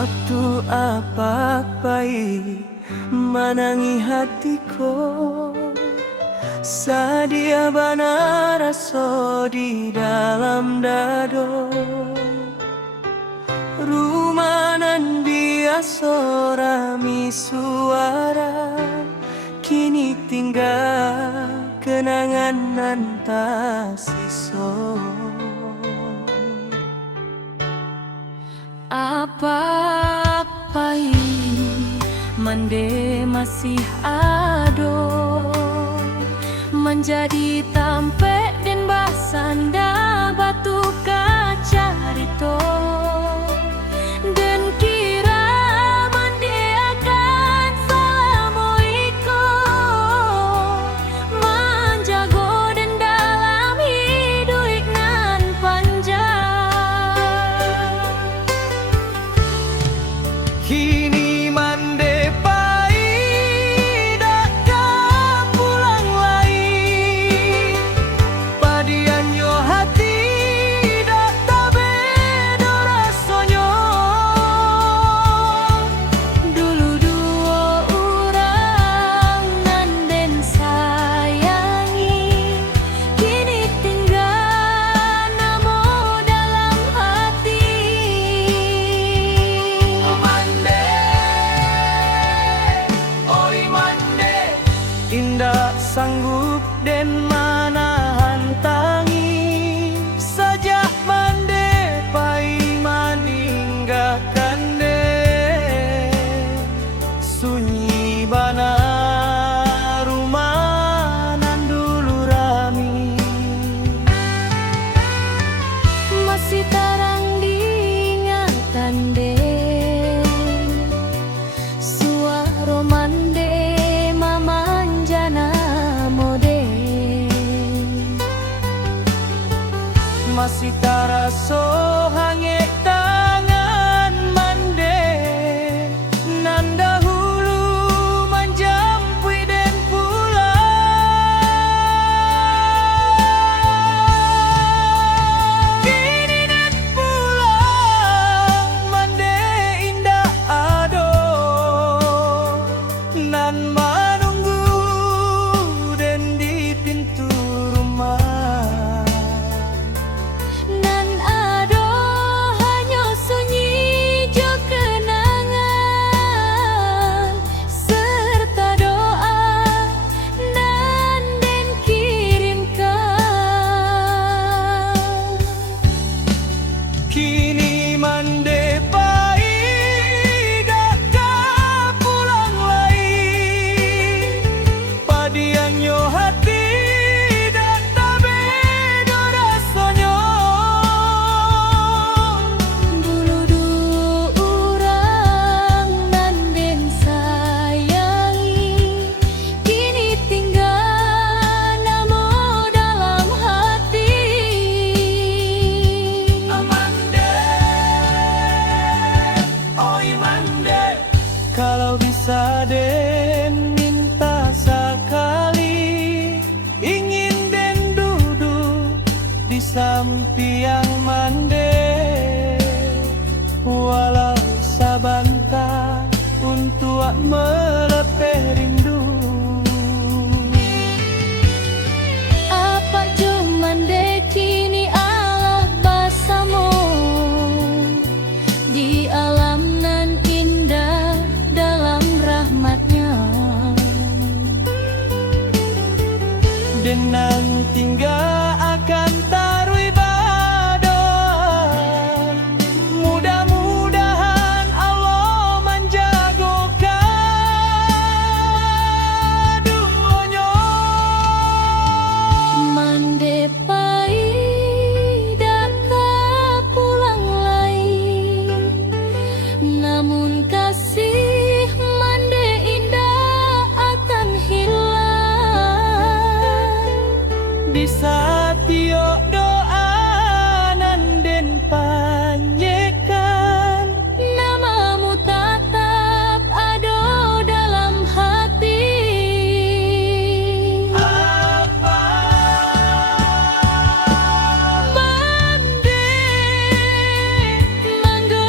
Waktu apa baik menangi hatiku, sadia bana raso di dalam dado. Rumanan biasa rami suara, kini tinggal kenangan nan tak siso. Apa ini mande masih ado, menjadi tampe dan basanda batu kaca rito. Dan kira mande akan selamo iko, menjago dan dalam hidup nan panjang. Kini mande pai dak pulang lagi, padian yo hati dak tabe do rasonyo. Dulu dua orang nan den sayangi, kini tinggal namo dalam hati. Indah sanggup den manahan tangi, sejak mande pai maninggalkan de. Sunyi bana rumah nan dulu rami, masih tarang diingatan de. Suara mande masih taraso hange tangan mande nan dahulu menjampui den pulang. Kini den pulang mande indah ado, nan menunggu den di pintu rumah. Kini mande pai dak pulang lagi, padian yo hati dak tabe do rasonyo. Dulu dua orang nan den sayangi, kini tinggal namo dalam hati. Kalau bisa den minta sekali, ingin den duduk di samping mande, walau sabanta untuk melepeh rindu. Apa cuman de kini Allah basamu di alam nan indah dalam rahmatnya, dan nan tinggal akan tarui bado. Mudah-mudahan Allah menjagokan duonyo. Mande pai dak pulang lagi, namun kasih mande indah akan hilang. Bisa tiok doa nan den panyekan, namamu tetap ado dalam hati. Apa mande mangga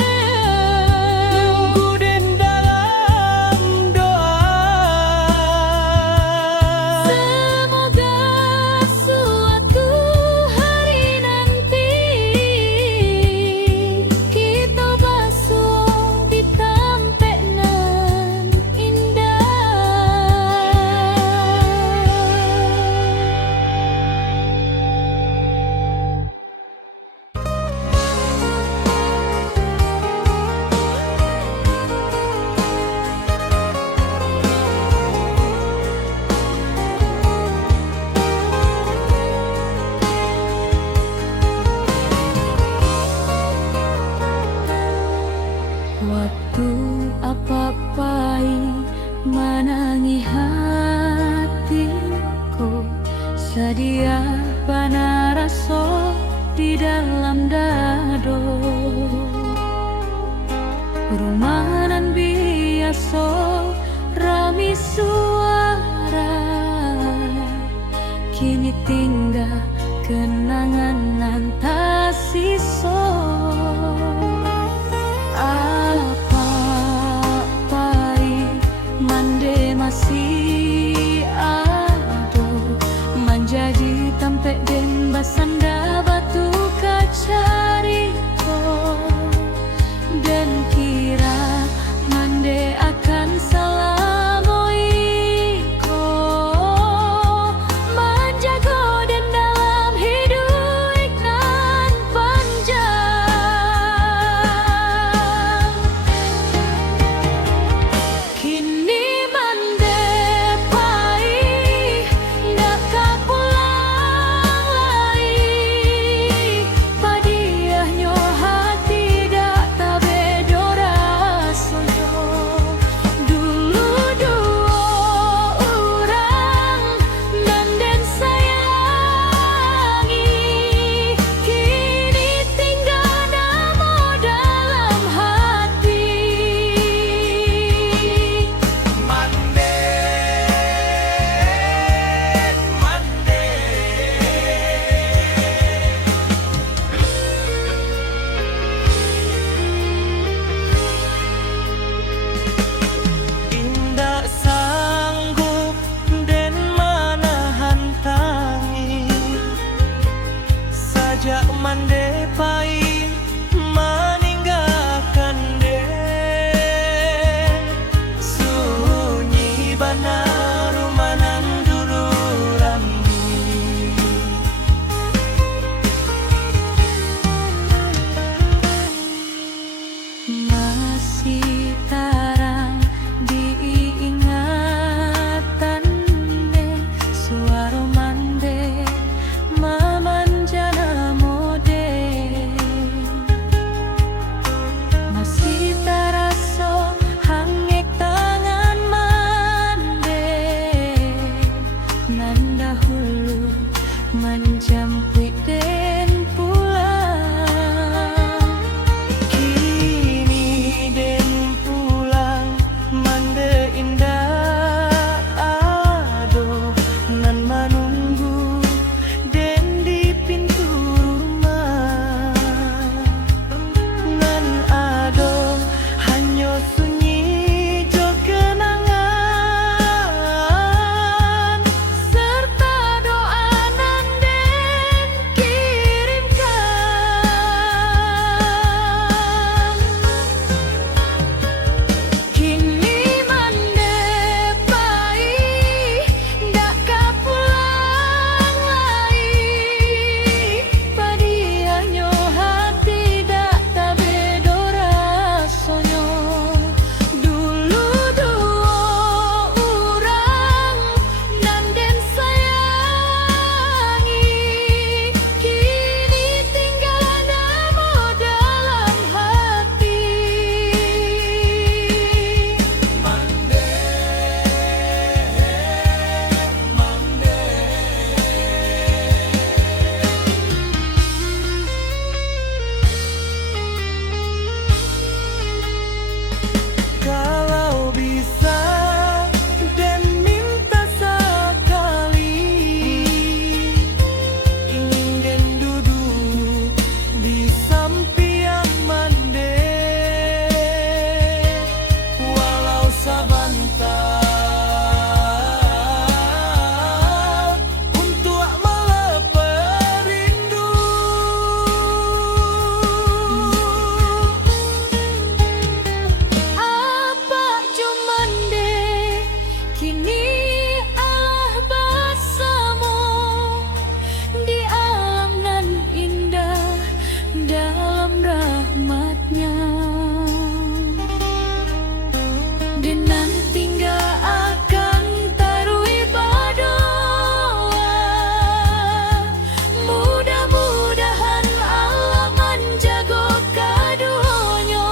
Waktu apa-apai menangi hatiku, sedia bana raso di dalam dado. Rumahan biaso rami suara, kini tinggal kenangan nan tak siso. Apa-apai mande masih ada, menjadi tampek den basanda batu kacariko. Dan kira mande akan salamoiko, menjago dan dalam hidup nan panjang. Kini mande pai ndak kapulang lagi, padiahnya hati dak tabedo rasoyo. Dulu dua orang nan den sayangi, kini tinggal namo dalam hati. Indak sanggup den manahan tangis, sajak mande pai meninggalkan den. Sunyi bana rumanan duluran, Masih tarang diingatan deh, suara mande memanjana mode. Masih taraso hangek tangan mande nan dahulu menjampi den pulang. kini den pulang mande indah ado, nan menunggu den di pintu rumah. Nan ado hanya sunyi jo kenangan, Serta doa nan den kirimkan. Kini mande pai ndak kapulang lagi, padiahnya hati dak tabedo rasonyo. Dulu dua orang nan den sayangi, kini tinggal namo dalam hati. kalau bisa den minta sekali, ingin den duduk di samping mande, walau sebentar, untuk melepas rindu. Apa cuman deh kini Allah bersama di alam nan indah dalam rahmatnya. Dan nan tinggal akan tarui berdoa, mudah-mudahan Allah menjaga kadunya.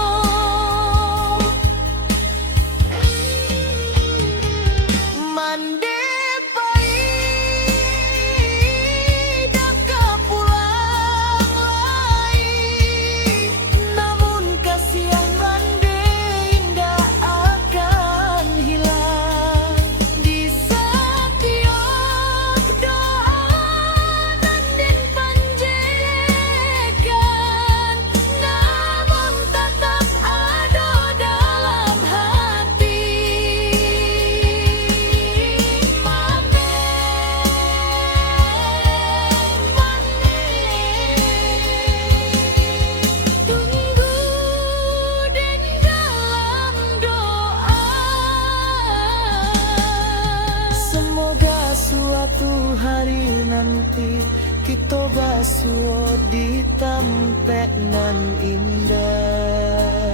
nanti kita basuh di tampek nan indah.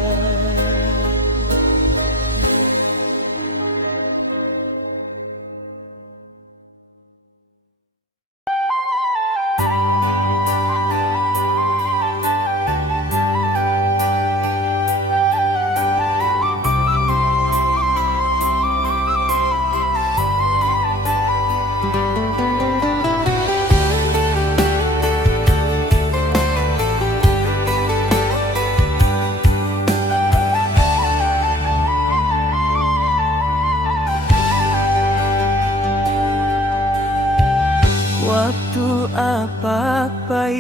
Waktu apa-apai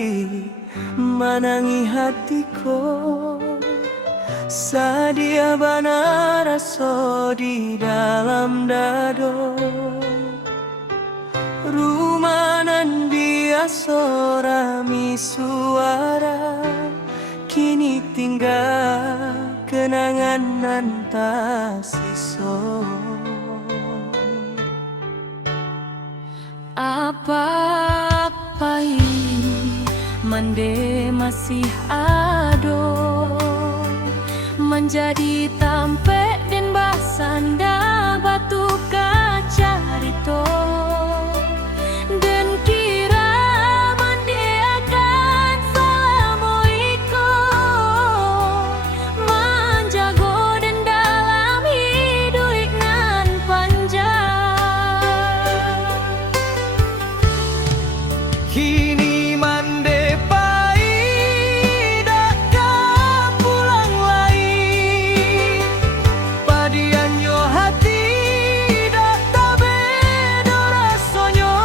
menangi hatiku, sadia bana rasa di dalam dado. Rumah nan biasa rami suara, kini tinggal kenangan nan tak sisa. Apa ini mande masih ado, menjadi tampek dan basanda batu kaca rito. Dan kira mande akan selama iko menjago dan dalam hidup nan panjang. Kini mande pai dak pulang lagi, padian yo hati dak tabe do rasonyo.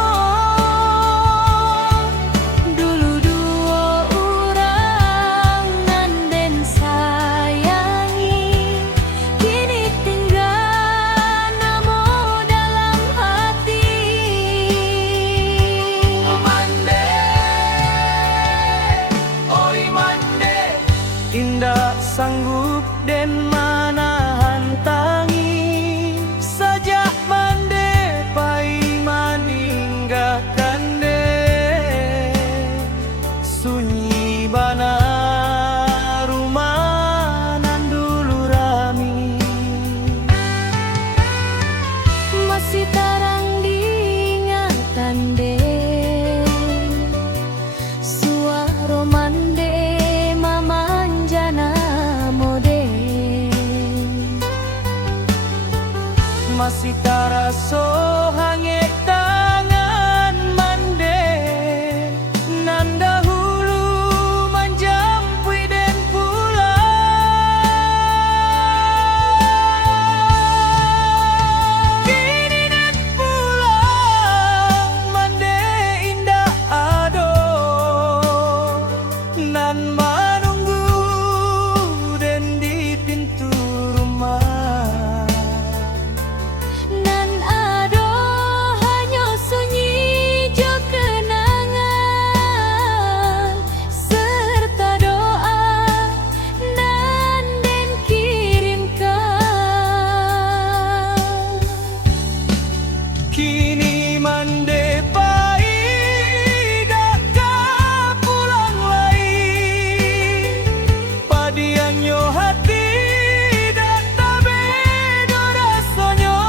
Dulu dua orang nan den sayangi, kini tinggal namo dalam hati. Indah sanggup den manahan tangi, sejak mande pai maninggalkan de sunyi bana rumah nan dulu rami. Masih tarang diingatan de suara mande masih taraso hange tangan mande nan dahulu menjampui dan pulang. Kini dan pulang mande indah ado nan menunggu dan di pintu rumah. Kini mande pai dak pulang lagi, padian yo hati dak tabe do rasonyo.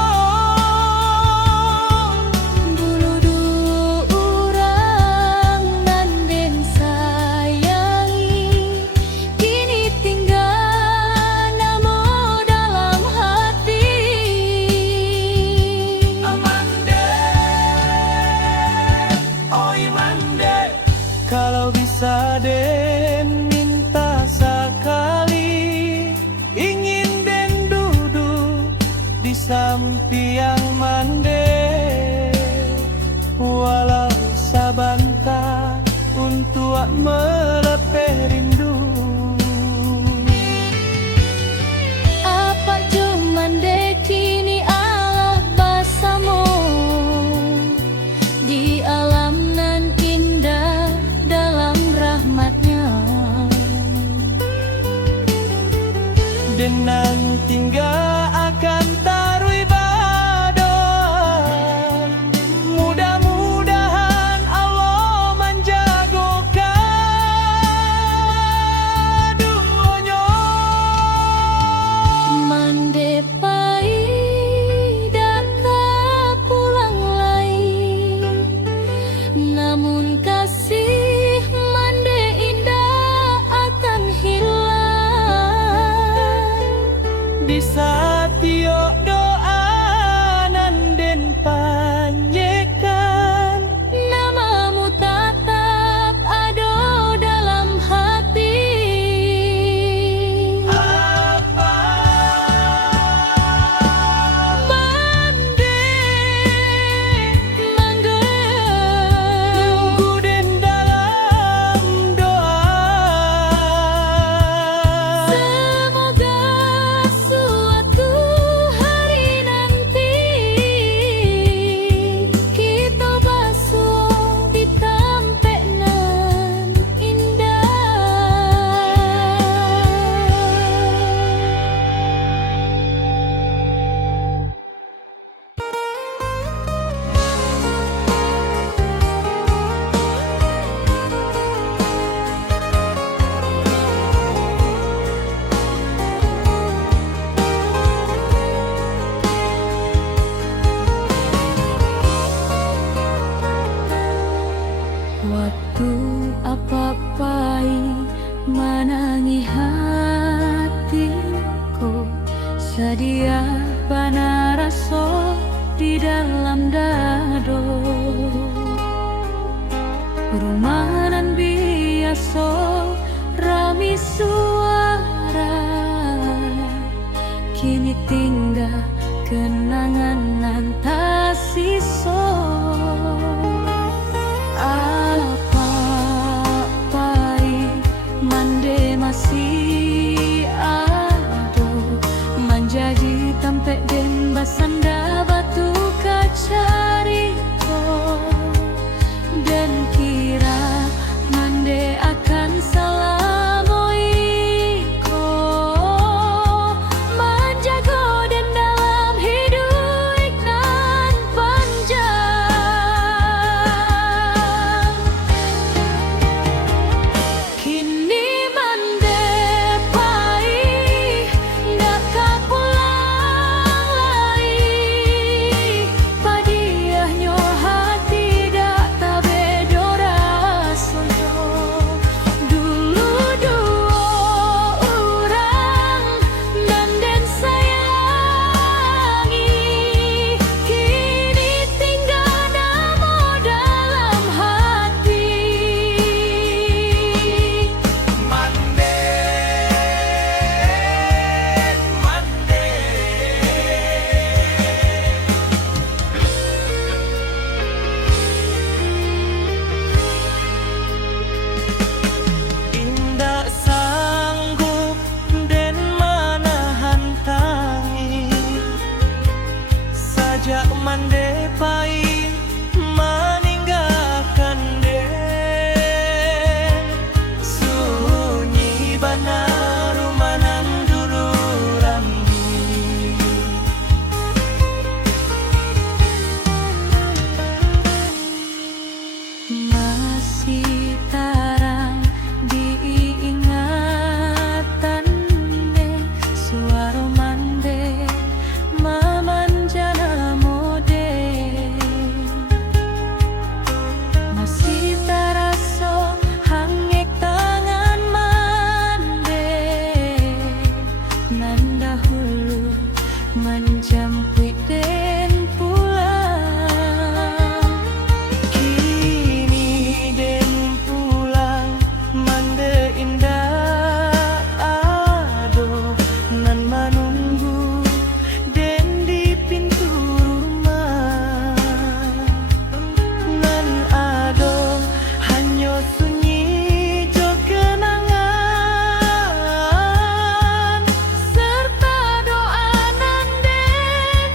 Dulu dua orang nan den sayangi, kini tinggal namo dalam hati. Kalau bisa den minta sekali, ingin den duduk di samping mande, walau sabanta untuk melepeh rindu. Apa cuman de kini Allah basamu di alam nan indah dalam rahmatnya, dan nan tinggal akan tarui bado. Mudah-mudahan Allah bisa tiok doa nan den panyekan. Namamu tetap ada dalam hati. Apa Mande, mande, nunggu den dalam doa. semoga suatu hari nanti kita basuh di tampek nan indah. Waktu apa-apai menangi hatiku, sedia bana rasa di dalam dado. Rumahan biasa rami suara, kini tinggal kenangan nan tak sisa. Apa-apai mande masih ada, menjadi tampek den basanda batu kacarito. Dan kira mande akan selama iko menjaga den dalam hidup nan panjang. Kini mande pai ndak kapulang lagi, padiahnya hati dak tabedo rasanya. Dulu dua orang nan den sayangi, kini tinggal namo dalam hati. Mande, mande, indak sanggup den manahan tangis, sajak mande pai meninggalkan den. Sunyi bana rumanan dulu rami, Masih tarang diingatan suara mande memanjana mode. Masih terasa hangek tangan mande nan dahulu menjampi den pulang. kini den pulang mande indah ado nan menunggu den di pintu rumah. Nan ado hanya sunyi jo kenangan, Serta doa nan den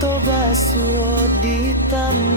toba suo di taman